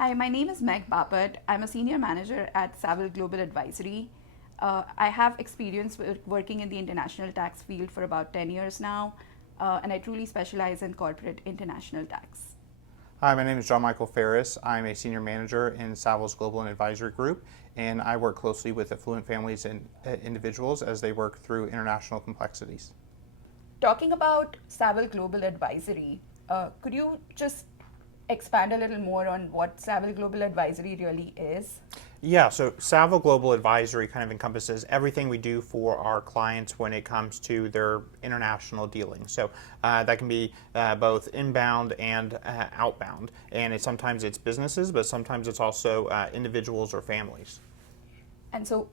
Hi, my name is Meg Bapat. I'm a senior manager at Saville Global Advisory. I have experience working in the international tax field for about 10 years now, and I truly specialize in corporate international tax. Hi, my name is Jon-Michael Ferris. I'm a senior manager in Saville's Global Advisory Group, and I work closely with affluent families and individuals as they work through international complexities. Talking about Saville Global Advisory, could you just expand a little more on what Saville Global Advisory really is? Yeah, so Saville Global Advisory kind of encompasses everything we do for our clients when it comes to their international dealings. So that can be both inbound and outbound, and sometimes it's businesses, but sometimes it's also individuals or families. And so,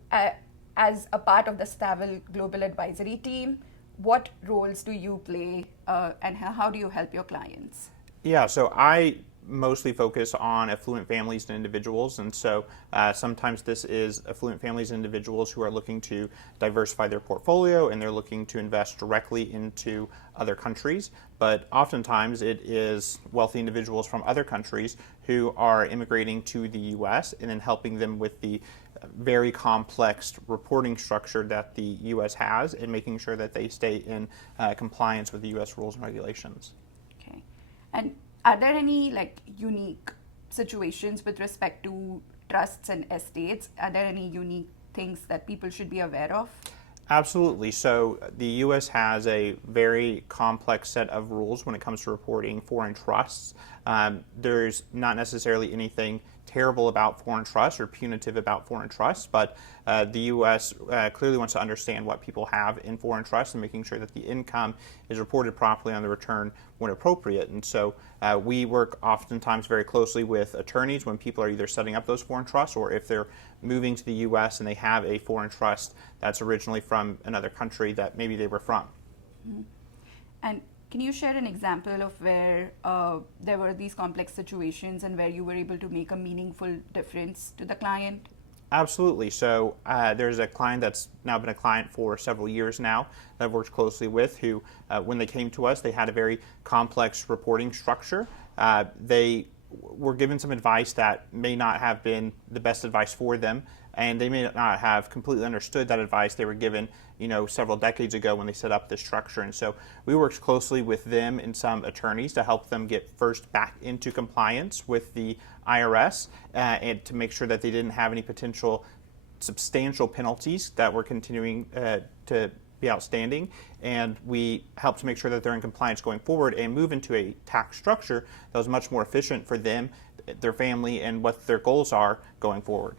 as a part of the Saville Global Advisory team, what roles do you play and how do you help your clients? Yeah, so I mostly focus on affluent families and individuals, and so sometimes this is affluent families and individuals who are looking to diversify their portfolio and they're looking to invest directly into other countries, but oftentimes it is wealthy individuals from other countries who are immigrating to the U.S. and then helping them with the very complex reporting structure that the U.S. has and making sure that they stay in compliance with the U.S. rules and regulations. Okay. And are there any unique situations with respect to trusts and estates? Are there any unique things that people should be aware of? Absolutely. So the U.S. has a very complex set of rules when it comes to reporting foreign trusts. There's not necessarily anything terrible about foreign trusts or punitive about foreign trusts, but the U.S. Clearly wants to understand what people have in foreign trusts and making sure that the income is reported properly on the return when appropriate. And so we work oftentimes very closely with attorneys when people are either setting up those foreign trusts or if they're moving to the U.S. and they have a foreign trust that's originally from another country that maybe they were from. Mm-hmm. And can you share an example of where there were these complex situations and where you were able to make a meaningful difference to the client? Absolutely. So there's a client that's now been a client for several years now that I've worked closely with who, when they came to us, they had a very complex reporting structure. They were given some advice that may not have been the best advice for them, and they may not have completely understood that advice they were given, several decades ago when they set up this structure. And so we worked closely with them and some attorneys to help them get first back into compliance with the IRS and to make sure that they didn't have any potential substantial penalties that were continuing to be outstanding, and we helped to make sure that they're in compliance going forward and move into a tax structure that was much more efficient for them, their family, and what their goals are going forward.